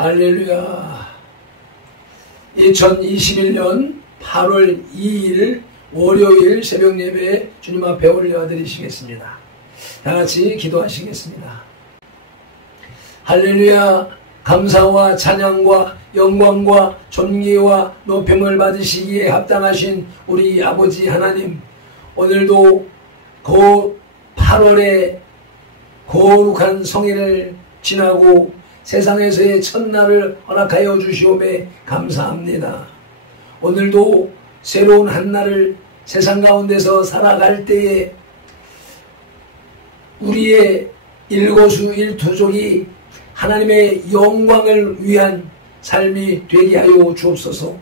할렐루야. 2021년 8월 2일 월요일 새벽 예배에 주님 앞에 올려드리시겠습니다. 다같이 기도하시겠습니다. 할렐루야. 감사와 찬양과 영광과 존귀와 높임을 받으시기에 합당하신 우리 아버지 하나님, 오늘도 그 8월의 거룩한 성일을 지나고 세상에서의 첫날을 허락하여 주시오매 감사합니다. 오늘도 새로운 한날을 세상 가운데서 살아갈 때에 우리의 일거수일투족이 하나님의 영광을 위한 삶이 되게 하여 주옵소서.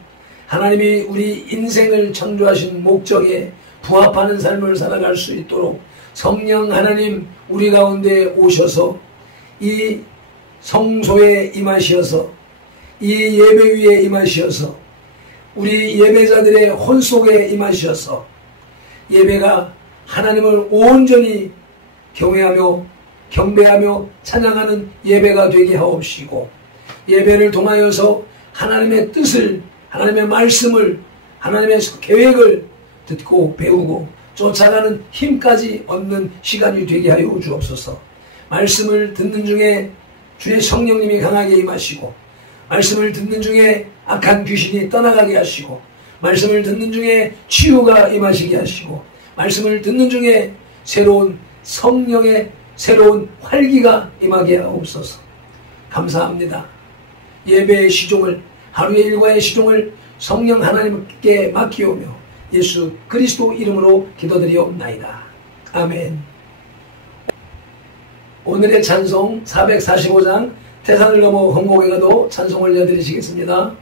하나님이 우리 인생을 창조하신 목적에 부합하는 삶을 살아갈 수 있도록 성령 하나님 우리 가운데 오셔서 이 성소에 임하시어서 이 예배 위에 임하시어서 우리 예배자들의 혼 속에 임하시어서 예배가 하나님을 온전히 경외하며 경배하며 찬양하는 예배가 되게 하옵시고, 예배를 통하여서 하나님의 뜻을, 하나님의 말씀을, 하나님의 계획을 듣고 배우고 쫓아가는 힘까지 얻는 시간이 되게 하여 주옵소서. 말씀을 듣는 중에 주의 성령님이 강하게 임하시고, 말씀을 듣는 중에 악한 귀신이 떠나가게 하시고, 말씀을 듣는 중에 치유가 임하시게 하시고, 말씀을 듣는 중에 새로운 성령의 새로운 활기가 임하게 하옵소서. 감사합니다. 예배의 시종을, 하루의 일과의 시종을 성령 하나님께 맡기오며 예수 그리스도 이름으로 기도드리옵나이다. 아멘. 오늘의 찬송 445장 태산을 넘어 험곡에 가도 찬송을 이어드리시겠습니다.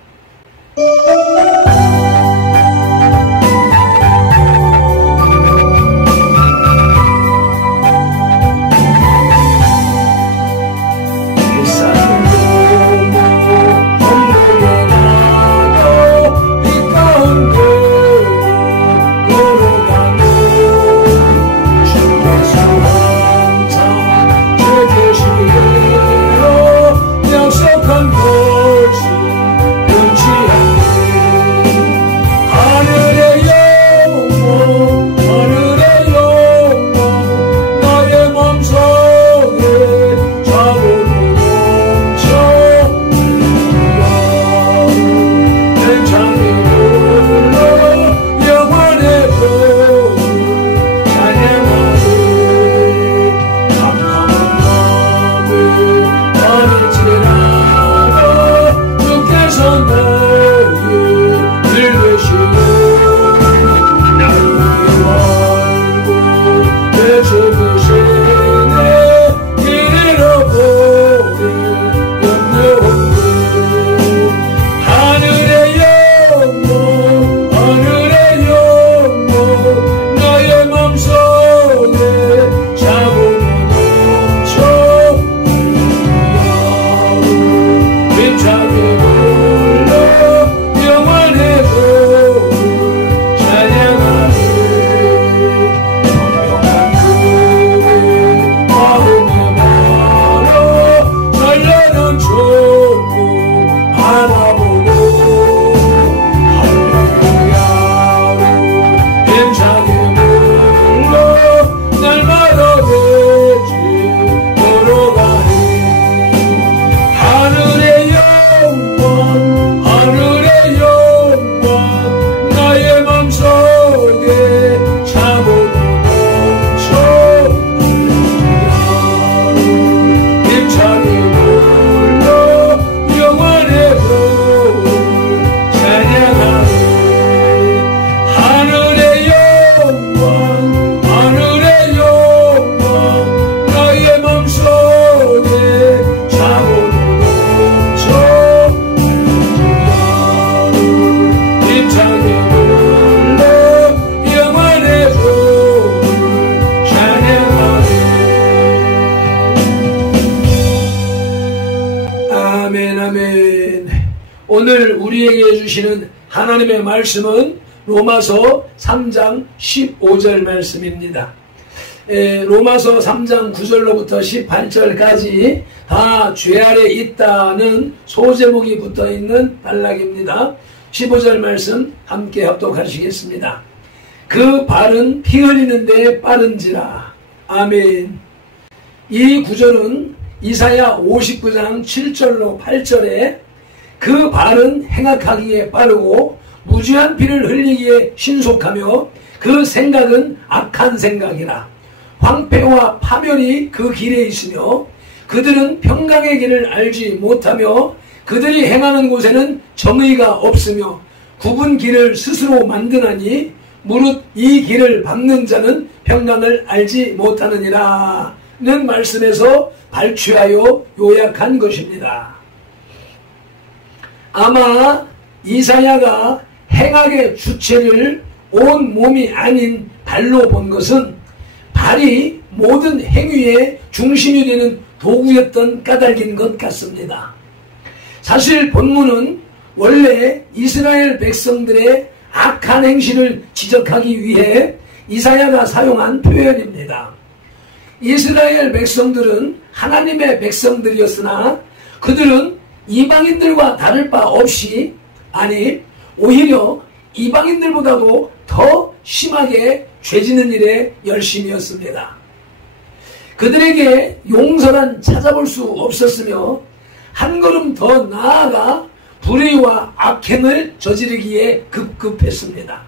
오늘 우리에게 주시는 하나님의 말씀은 로마서 3장 15절 말씀입니다. 로마서 3장 9절로부터 18절까지 다 죄 아래 있다는 소제목이 붙어있는 단락입니다. 15절 말씀 함께 합독하시겠습니다. 그 발은 피 흘리는데 빠른지라. 아멘. 이 구절은 이사야 59장 7절로 8절에 그 발은 행악하기에 빠르고 무지한 피를 흘리기에 신속하며 그 생각은 악한 생각이라. 황폐와 파멸이 그 길에 있으며 그들은 평강의 길을 알지 못하며 그들이 행하는 곳에는 정의가 없으며 굽은 길을 스스로 만드나니 무릇 이 길을 밟는 자는 평강을 알지 못하느니라 는 말씀에서 발췌하여 요약한 것입니다. 아마 이사야가 행악의 주체를 온 몸이 아닌 발로 본 것은 발이 모든 행위의 중심이 되는 도구였던 까닭인 것 같습니다. 사실 본문은 원래 이스라엘 백성들의 악한 행실을 지적하기 위해 이사야가 사용한 표현입니다. 이스라엘 백성들은 하나님의 백성들이었으나 그들은 이방인들과 다를 바 없이, 아니 오히려 이방인들보다도 더 심하게 죄짓는 일에 열심이었습니다. 그들에게 용서란 찾아볼 수 없었으며 한 걸음 더 나아가 불의와 악행을 저지르기에 급급했습니다.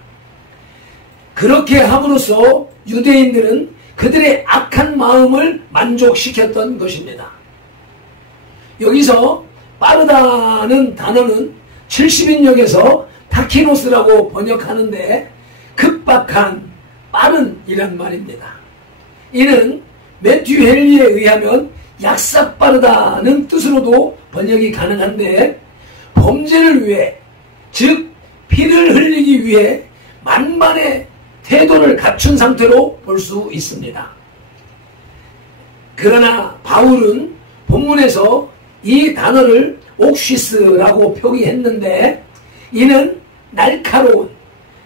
그렇게 함으로써 유대인들은 그들의 악한 마음을 만족시켰던 것입니다. 여기서 빠르다는 단어는 70인역에서 타키노스라고 번역하는데 급박한, 빠른 이란 말입니다. 이는 매튜 헨리에 의하면 약삭 빠르다는 뜻으로도 번역이 가능한데 범죄를 위해, 즉 피를 흘리기 위해 만반의 태도를 갖춘 상태로 볼 수 있습니다. 그러나 바울은 본문에서 이 단어를 옥시스라고 표기했는데 이는 날카로운,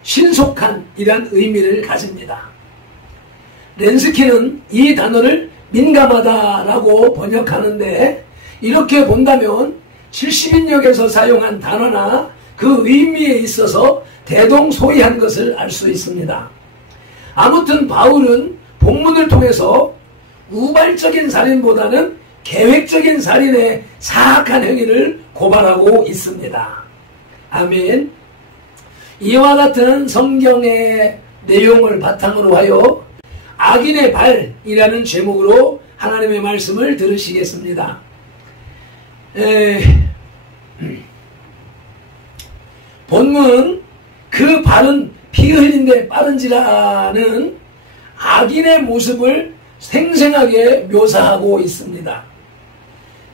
신속한 이란 의미를 가집니다. 렌스키는 이 단어를 민감하다라고 번역하는데 이렇게 본다면 70인역에서 사용한 단어나 그 의미에 있어서 대동소이한 것을 알 수 있습니다. 아무튼 바울은 본문을 통해서 우발적인 살인보다는 계획적인 살인의 사악한 행위를 고발하고 있습니다. 아멘. 이와 같은 성경의 내용을 바탕으로 하여 악인의 발이라는 제목으로 하나님의 말씀을 들으시겠습니다. 본문 그 발은 피 흘린데 빠른지라는 악인의 모습을 생생하게 묘사하고 있습니다.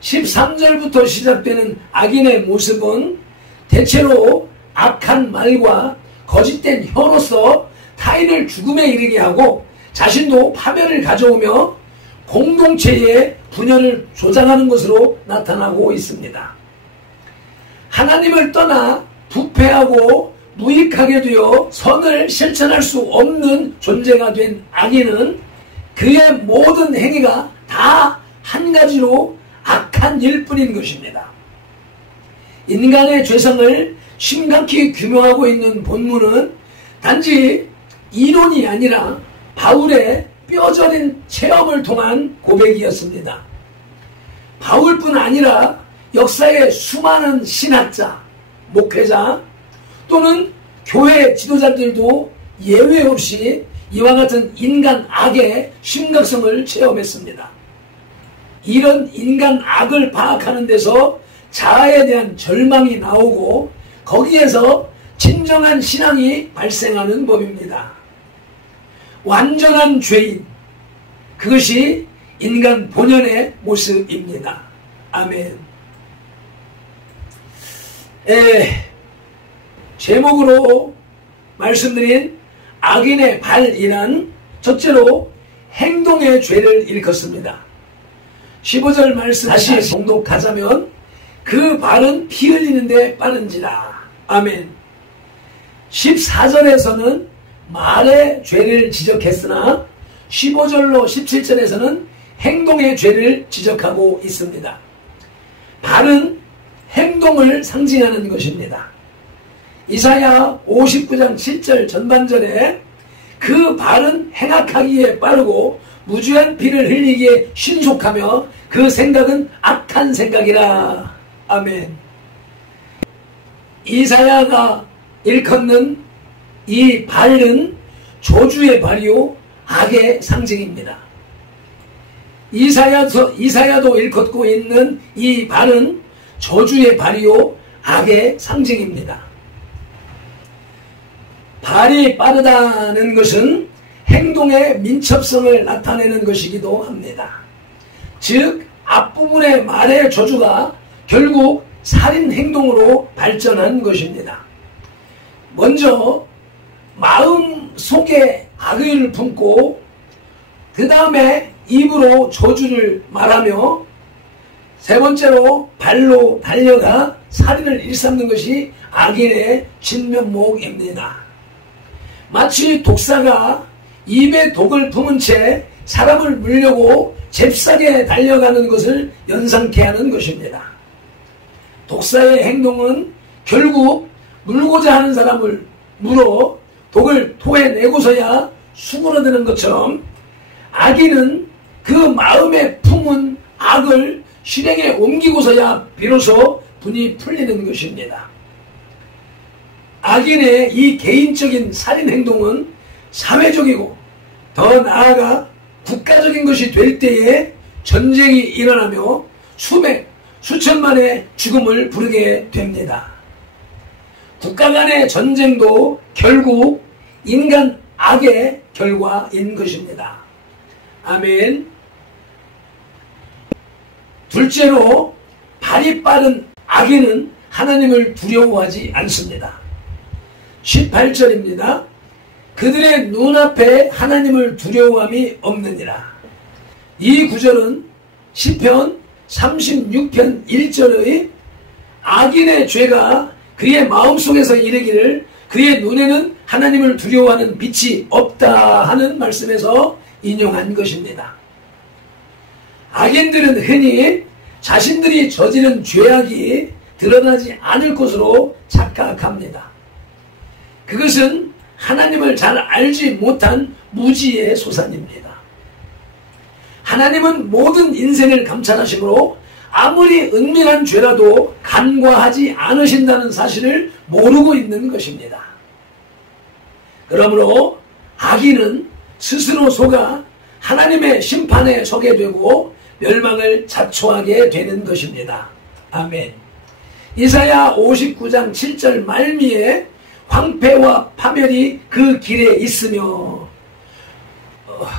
13절부터 시작되는 악인의 모습은 대체로 악한 말과 거짓된 혀로서 타인을 죽음에 이르게 하고 자신도 파멸을 가져오며 공동체의 분열을 조장하는 것으로 나타나고 있습니다. 하나님을 떠나 부패하고 무익하게 되어 선을 실천할 수 없는 존재가 된 악인은 그의 모든 행위가 다 한 가지로 악한 일뿐인 것입니다. 인간의 죄성을 심각히 규명하고 있는 본문은 단지 이론이 아니라 바울의 뼈저린 체험을 통한 고백이었습니다. 바울뿐 아니라 역사의 수많은 신학자, 목회자 또는 교회 지도자들도 예외 없이 이와 같은 인간 악의 심각성을 체험했습니다. 이런 인간 악을 파악하는 데서 자아에 대한 절망이 나오고 거기에서 진정한 신앙이 발생하는 법입니다. 완전한 죄인, 그것이 인간 본연의 모습입니다. 아멘. 제목으로 말씀드린 악인의 발이란 첫째로 행동의 죄를 일컫습니다. 15절 말씀 다시 봉독하자면 그 발은 피 흘리는데 빠른지라. 아멘. 14절에서는 말의 죄를 지적했으나 15절로 17절에서는 행동의 죄를 지적하고 있습니다. 발은 행동을 상징하는 것입니다. 이사야 59장 7절 전반절에 그 발은 행악하기에 빠르고 무주한 피를 흘리기에 신속하며 그 생각은 악한 생각이라. 아멘. 이사야가 일컫는 이 발은 저주의 발이요 악의 상징입니다. 이사야도 일컫고 있는 이 발은 저주의 발이요 악의 상징입니다. 발이 빠르다는 것은 행동의 민첩성을 나타내는 것이기도 합니다. 즉 앞부분의 말의 저주가 결국 살인 행동으로 발전한 것입니다. 먼저 마음 속에 악의를 품고 그 다음에 입으로 저주를 말하며 세 번째로 발로 달려가 살인을 일삼는 것이 악인의 진면목입니다. 마치 독사가 입에 독을 품은 채 사람을 물려고 잽싸게 달려가는 것을 연상케 하는 것입니다. 독사의 행동은 결국 물고자 하는 사람을 물어 독을 토해내고서야 수그러드는 것처럼 악인은 그 마음에 품은 악을 실행에 옮기고서야 비로소 분이 풀리는 것입니다. 악인의 이 개인적인 살인 행동은 사회적이고 더 나아가 국가적인 것이 될 때에 전쟁이 일어나며 수천만의 죽음을 부르게 됩니다. 국가 간의 전쟁도 결국 인간 악의 결과인 것입니다. 아멘. 둘째로 발이 빠른 악인은 하나님을 두려워하지 않습니다. 18절입니다. 그들의 눈앞에 하나님을 두려워함이 없느니라. 이 구절은 시편 36편 1절의 악인의 죄가 그의 마음속에서 이르기를 그의 눈에는 하나님을 두려워하는 빛이 없다 하는 말씀에서 인용한 것입니다. 악인들은 흔히 자신들이 저지른 죄악이 드러나지 않을 것으로 착각합니다. 그것은 하나님을 잘 알지 못한 무지의 소산입니다. 하나님은 모든 인생을 감찰하시므로 아무리 은밀한 죄라도 간과하지 않으신다는 사실을 모르고 있는 것입니다. 그러므로 악인은 스스로 속아 하나님의 심판에 서게 되고 멸망을 자초하게 되는 것입니다. 아멘. 이사야 59장 7절 말미에 황폐와 파멸이 그 길에 있으며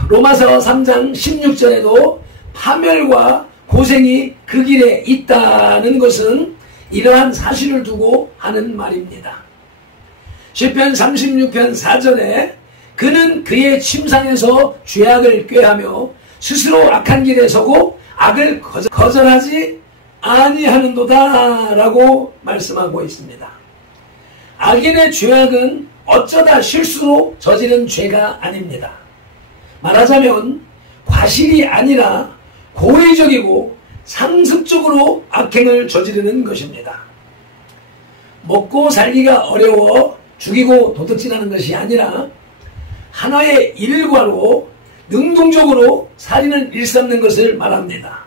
로마서 3장 16절에도 파멸과 고생이 그 길에 있다는 것은 이러한 사실을 두고 하는 말입니다. 시편 36편 4절에 그는 그의 침상에서 죄악을 꾀하며 스스로 악한 길에 서고 악을 거절하지 아니하는도다 라고 말씀하고 있습니다. 악인의 죄악은 어쩌다 실수로 저지른 죄가 아닙니다. 말하자면 과실이 아니라 고의적이고 상습적으로 악행을 저지르는 것입니다. 먹고 살기가 어려워 죽이고 도둑질하는 것이 아니라 하나의 일과로 능동적으로 살인을 일삼는 것을 말합니다.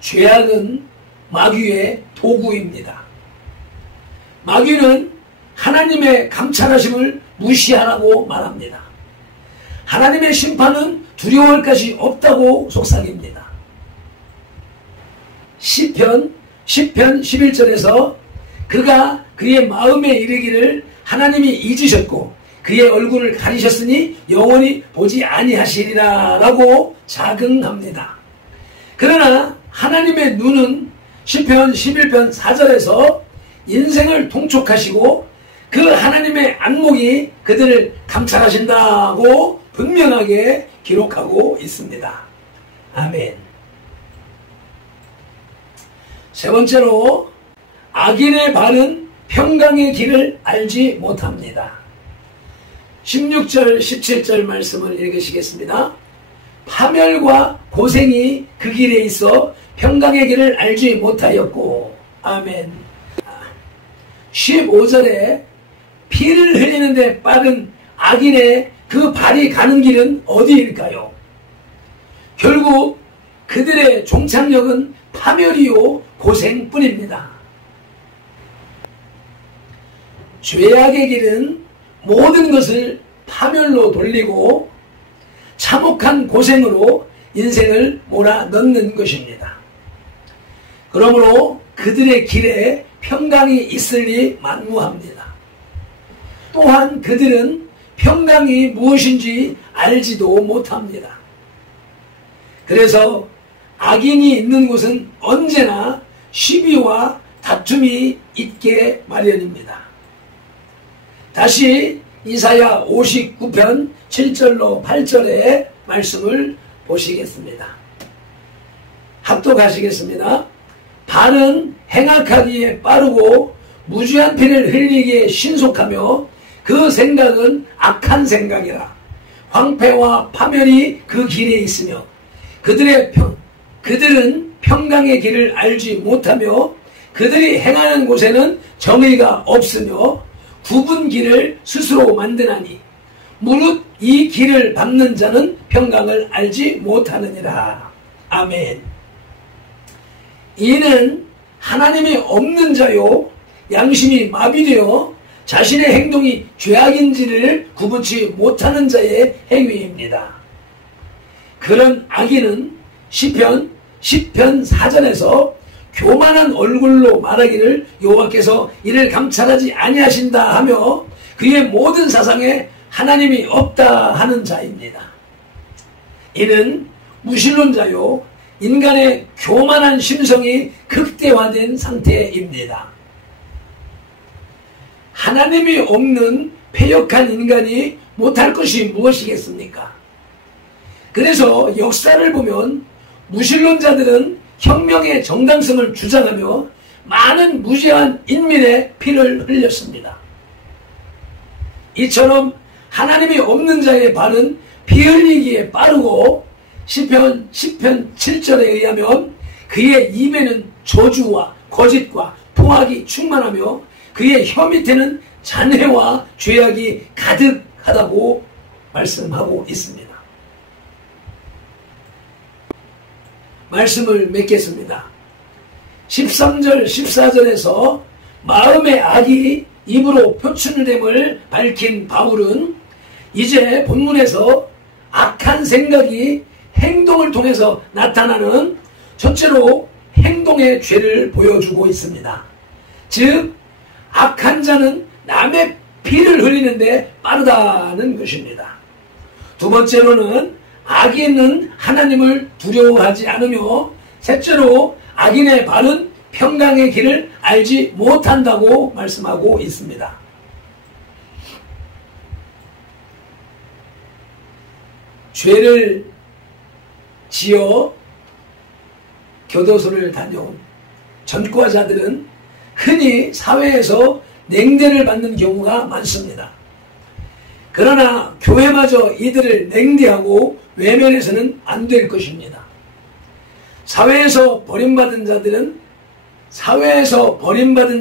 죄악은 마귀의 도구입니다. 마귀는 하나님의 감찰하심을 무시하라고 말합니다. 하나님의 심판은 두려워할 것이 없다고 속삭입니다. 시편 11절에서 그가 그의 마음에 이르기를 하나님이 잊으셨고 그의 얼굴을 가리셨으니 영원히 보지 아니하시리라 라고 자긍합니다. 그러나 하나님의 눈은 시편 11편 4절에서 인생을 통촉하시고 그 하나님의 안목이 그들을 감찰하신다고 분명하게 기록하고 있습니다. 아멘. 세 번째로 악인의 발은 평강의 길을 알지 못합니다. 16절 17절 말씀을 읽으시겠습니다. 파멸과 고생이 그 길에 있어 평강의 길을 알지 못하였고. 아멘. 15절에 피를 흘리는데 빠른 악인의 그 발이 가는 길은 어디일까요? 결국 그들의 종착역은 파멸이요 고생뿐입니다. 죄악의 길은 모든 것을 파멸로 돌리고 참혹한 고생으로 인생을 몰아넣는 것입니다. 그러므로 그들의 길에 평강이 있을 리 만무합니다. 또한 그들은 평강이 무엇인지 알지도 못합니다. 그래서 악인이 있는 곳은 언제나 시비와 다툼이 있게 마련입니다. 다시 이사야 59편 7절로 8절의 말씀을 보시겠습니다. 합독하시겠습니다. 발은 행악하기에 빠르고 무죄한 피를 흘리기에 신속하며 그 생각은 악한 생각이라. 황폐와 파멸이 그 길에 있으며 그들은 평강의 길을 알지 못하며 그들이 행하는 곳에는 정의가 없으며 굽은 길을 스스로 만드나니 무릇 이 길을 밟는 자는 평강을 알지 못하느니라. 아멘. 이는 하나님이 없는 자요 양심이 마비되어 자신의 행동이 죄악인지를 구분치 못하는 자의 행위입니다. 그런 악인은 시편 4절에서 교만한 얼굴로 말하기를 여호와께서 이를 감찰하지 아니하신다 하며 그의 모든 사상에 하나님이 없다 하는 자입니다. 이는 무신론자요 인간의 교만한 심성이 극대화된 상태입니다. 하나님이 없는 패역한 인간이 못할 것이 무엇이겠습니까? 그래서 역사를 보면 무신론자들은 혁명의 정당성을 주장하며 많은 무죄한 인민의 피를 흘렸습니다. 이처럼 하나님이 없는 자의 발은 피 흘리기에 빠르고 시편 7절에 의하면 그의 입에는 저주와 거짓과 포악이 충만하며 그의 혀 밑에는 잔해와 죄악이 가득하다고 말씀하고 있습니다. 말씀을 맺겠습니다. 13절 14절에서 마음의 악이 입으로 표출됨을 밝힌 바울은 이제 본문에서 악한 생각이 행동을 통해서 나타나는 첫째로 행동의 죄를 보여주고 있습니다. 즉 악한 자는 남의 피를 흘리는데 빠르다는 것입니다. 두 번째로는 악인은 하나님을 두려워하지 않으며 셋째로 악인의 발은 평강의 길을 알지 못한다고 말씀하고 있습니다. 죄를 지어 교도소를 다녀온 전과자들은 흔히 사회에서 냉대를 받는 경우가 많습니다. 그러나 교회마저 이들을 냉대하고 외면해서는 안 될 것입니다. 사회에서 버림받은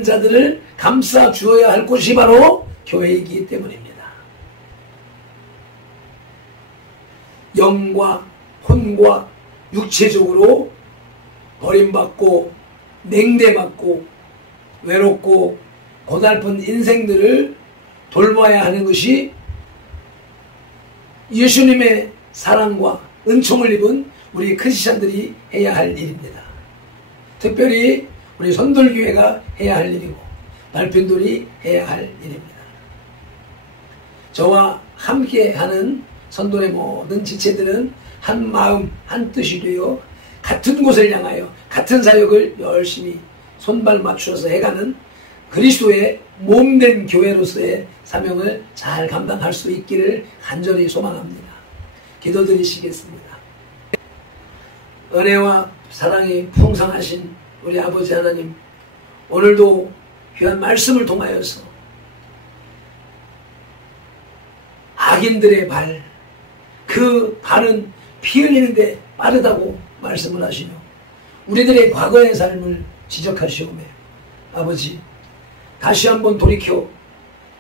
자들을 감싸 주어야 할 곳이 바로 교회이기 때문입니다. 영과 혼과 육체적으로 버림받고 냉대받고 외롭고 고달픈 인생들을 돌봐야 하는 것이 예수님의 사랑과 은총을 입은 우리 크리스찬들이 해야 할 일입니다. 특별히 우리 선돌교회가 해야 할 일이고 발편돌이 해야 할 일입니다. 저와 함께하는 선돌의 모든 지체들은 한 마음 한 뜻이 되어 같은 곳을 향하여 같은 사역을 열심히 손발 맞추어서 해가는 그리스도의 몸된 교회로서의 사명을 잘 감당할 수 있기를 간절히 소망합니다. 기도드리시겠습니다. 은혜와 사랑이 풍성하신 우리 아버지 하나님, 오늘도 귀한 말씀을 통하여서 악인들의 발, 그 발은 피 흘리는데 빠르다고 말씀을 하시며 우리들의 과거의 삶을 지적하시오매 아버지 다시 한번 돌이켜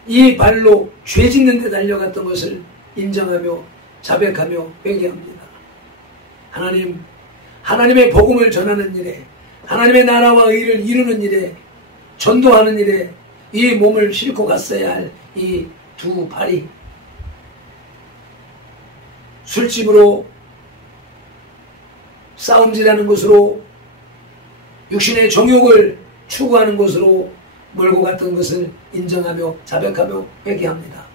이 발로 죄 짓는 데 달려갔던 것을 인정하며 자백하며 회개합니다. 하나님, 하나님의 복음을 전하는 일에 하나님의 나라와 의를 이루는 일에 전도하는 일에 이 몸을 싣고 갔어야 할 이 두 발이 술집으로 싸움질하는 것으로 육신의 정욕을 추구하는 것으로 몰고 갔던 것을 인정하며 자백하며 회개합니다.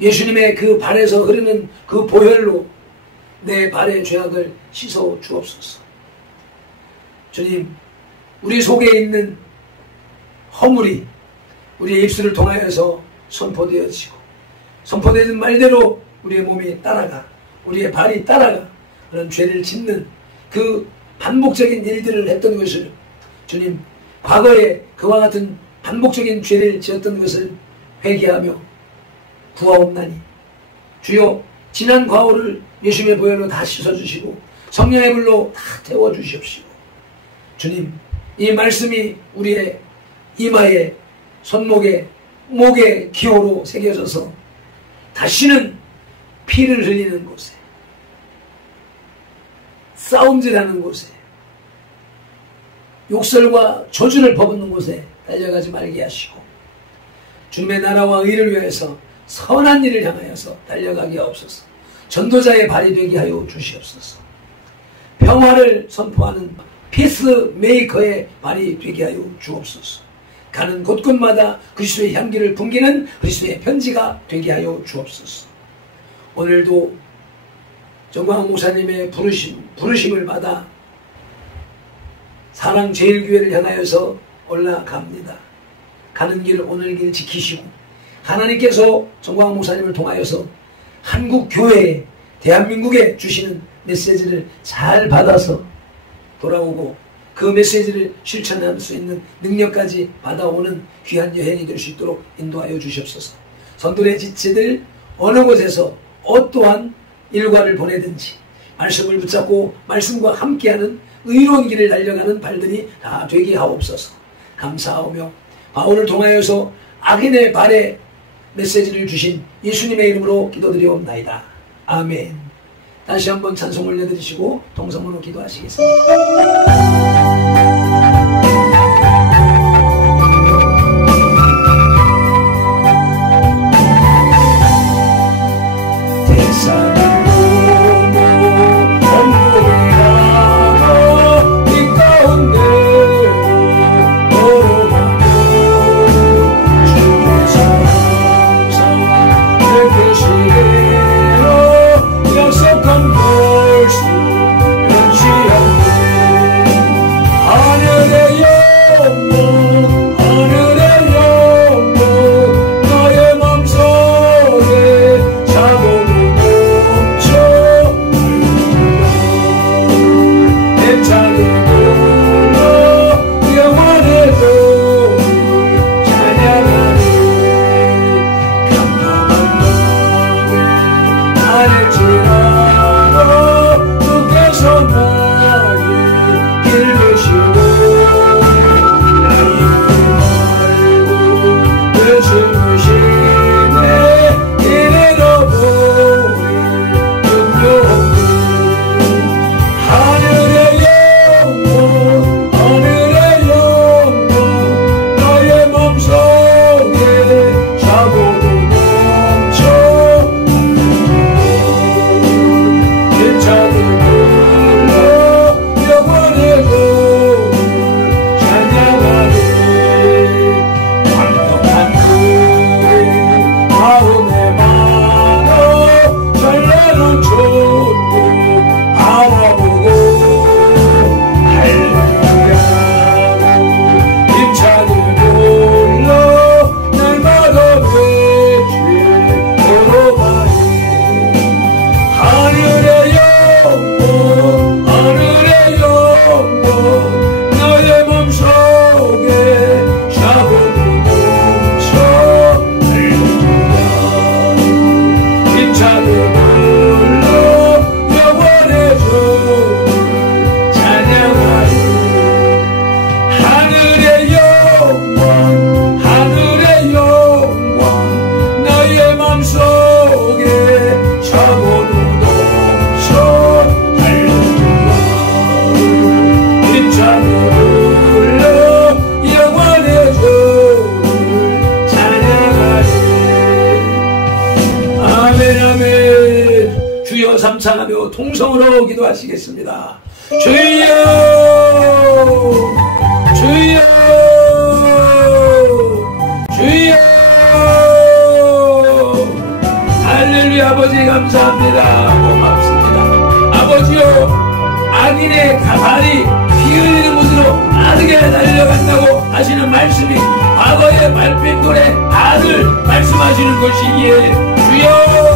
예수님의 그 발에서 흐르는 그 보혈로 내 발의 죄악을 씻어 주옵소서. 주님, 우리 속에 있는 허물이 우리의 입술을 통하여서 선포되어지고 선포되는 말대로 우리의 몸이 따라가 우리의 발이 따라가 그런 죄를 짓는 그 반복적인 일들을 했던 것을 주님 과거에 그와 같은 반복적인 죄를 지었던 것을 회개하며 구하옵나니 주여 지난 과오를 예수님의 보혈로 다 씻어주시고 성령의 불로 다 태워주시옵시고 주님 이 말씀이 우리의 이마에 손목에 목에 기호로 새겨져서 다시는 피를 흘리는 곳에 싸움질하는 곳에 욕설과 저주를 퍼붓는 곳에 달려가지 말게 하시고 주님의 나라와 의를 위해서 선한 일을 향하여서 달려가게 하옵소서. 전도자의 발이 되게 하여 주시옵소서. 평화를 선포하는 피스메이커의 발이 되게 하여 주옵소서. 가는 곳곳마다 그리스도의 향기를 풍기는 그리스도의 편지가 되게 하여 주옵소서. 오늘도 정광훈 목사님의 부르심을 받아 사랑제일교회를 향하여서 올라갑니다. 가는 길 오늘 길 지키시고 하나님께서 정광훈 목사님을 통하여서 한국교회에 대한민국에 주시는 메시지를 잘 받아서 돌아오고 그 메시지를 실천할 수 있는 능력까지 받아오는 귀한 여행이 될 수 있도록 인도하여 주시옵소서. 성도의 지체들 어느 곳에서 어떠한 일과를 보내든지 말씀을 붙잡고 말씀과 함께하는 의로운 길을 달려가는 발들이 다 되게 하옵소서. 감사하며 바울을 통하여서 악인의 발에 메시지를 주신 예수님의 이름으로 기도드리옵나이다. 아멘. 다시 한번 찬송 올려드리시고 동성으로 기도하시겠습니다. 하늘에 감사하며 통성으로 기도하시겠습니다. 주여 주여 주여. 할렐루야. 아버지 감사합니다. 고맙습니다. 아버지요, 악인의 가발이 피 흘리는 곳으로 빠르게 달려간다고 하시는 말씀이 과거의 말씀돌의 아들 말씀하시는 것이기에 주여